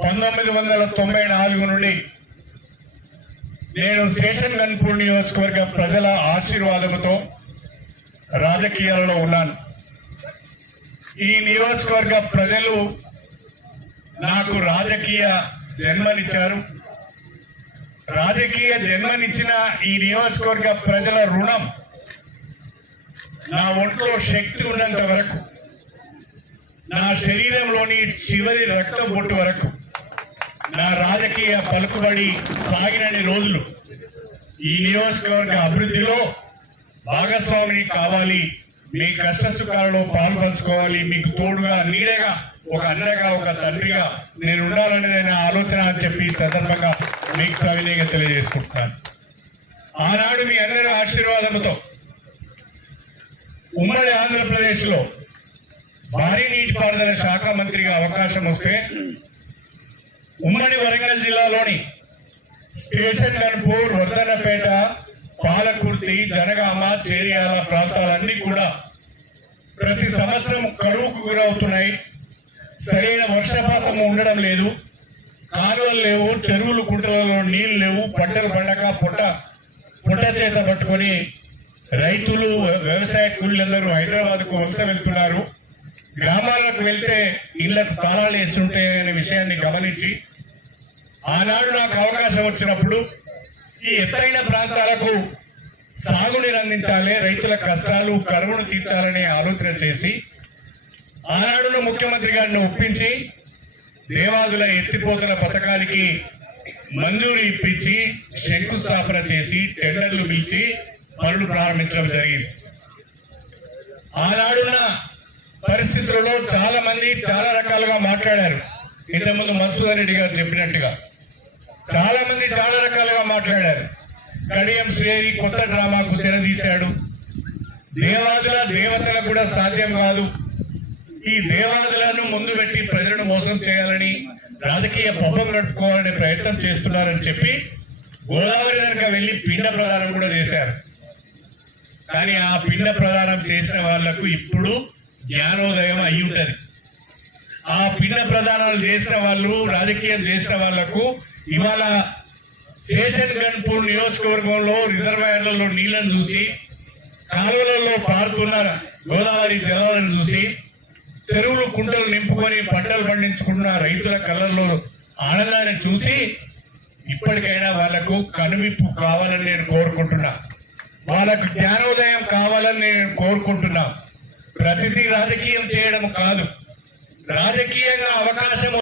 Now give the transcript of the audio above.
పంతొమ్మిది వందల తొంభై నాలుగు నుండి నేను స్టేషన్ గన్పూర్ నియోజకవర్గ ప్రజల ఆశీర్వాదంతో రాజకీయాలలో ఉన్నాను. ఈ నియోజకవర్గ ప్రజలు నాకు రాజకీయ జన్మనిచ్చారు. రాజకీయ జన్మనిచ్చిన ఈ నియోజకవర్గ ప్రజల రుణం నా ఒంట్లో శక్తి ఉన్నంత వరకు నా శరీరంలోని చివరి రక్త బొట్టు వరకు నా రాజకీయ పలుకుబడి సాగినన్ని రోజులు ఈ నియోజకవర్గ అభివృద్ధిలో భాగస్వామి కావాలి మీ కష్ట సుఖాలలో పాల్పంచుకోవాలి మీకు తోడుగా నీడగా ఒక అన్నగా ఒక తండ్రిగా నేను ఉండాలనేది నా ఆలోచన అని చెప్పి ఈ సందర్భంగా మీకు సవినీయంగా తెలియజేసుకుంటున్నాను. ఆనాడు మీ అందరి ఆశీర్వాదంతో ఉమ్మడి ఆంధ్రప్రదేశ్లో భారీ నీటిపారుదల శాఖ మంత్రిగా అవకాశం వస్తే ఉమ్మడి వరంగల్ జిల్లాలోని స్టేషన్ గన్పూర్ వర్ధనపేట పాలకుర్తి జనగామ చేరియాల ప్రాంతాలన్నీ కూడా ప్రతి సంవత్సరం కరువుకు గురవుతున్నాయి. సరైన వర్షపాతం ఉండడం లేదు. కాలువలు లేవు చెరువులు కుంటలలో నీళ్ళు లేవు పంటలు పండక పొట్ట పొట్ట చేత పట్టుకొని రైతులు వ్యవసాయ కూలీలందరూ హైదరాబాద్కు వలస వెళ్తున్నారు. గ్రామాలకు వెళ్తే ఇళ్ళకు తాళాలు వేస్తుంటాయనే విషయాన్ని గమనించి ఆనాడు నాకు అవకాశం వచ్చినప్పుడు ఈ ఎత్తైన ప్రాంతాలకు సాగునీరు అందించాలి రైతుల కష్టాలు కరువును తీర్చాలనే ఆలోచన చేసి ఆనాడును ముఖ్యమంత్రి గారిని ఒప్పించి దేవాదుల ఎత్తిపోతల పథకానికి మంజూరు ఇప్పించి శంకుస్థాపన చేసి టెండర్లు పిలిచి పనులు ప్రారంభించడం జరిగింది. ఆనాడున్న పరిస్థితులలో చాలా మంది చాలా రకాలుగా మాట్లాడారు. ఇంతకుముందు మసూదర్ రెడ్డి గారు చెప్పినట్టుగా. చాలా మంది చాలా రకాలుగా మాట్లాడారు. కడియం శ్రేరి కొత్త డ్రామాకు తెరదీశాడు. దేవాదుల దేవతలకు కూడా సాధ్యం కాదు. ఈ దేవాదులను ముందు పెట్టి ప్రజలను మోసం చేయాలని రాజకీయ పబ్బం నడుపుకోవాలనే ప్రయత్నం చేస్తున్నారని చెప్పి గోదావరి కనుక వెళ్ళి పిండ ప్రదానం కూడా చేశారు. కానీ ఆ పిండ ప్రదానం చేసిన వాళ్ళకు ఇప్పుడు జ్ఞానోదయం అయి ఉంటుంది. ఆ పిండ ప్రదానాలు చేసిన వాళ్ళు రాజకీయం చేసిన వాళ్ళకు ఇవాళ శేషన్ గన్పూర్ నియోజకవర్గంలో రిజర్వాయర్లలో నీళ్ళను చూసి కాలువలలో పారుతున్న గోదావరి జలాలను చూసి చెరువులు కుంటలు నింపుకొని పంటలు పండించుకున్న రైతుల కళ్ళల్లో ఆనందాన్ని చూసి ఇప్పటికైనా వాళ్ళకు కనువిప్పు కావాలని నేను కోరుకుంటున్నా. వాళ్ళకు జ్ఞానోదయం కావాలని నేను కోరుకుంటున్నా. ప్రతిదీ రాజకీయం చేయడం కాదు. రాజకీయంగా అవకాశం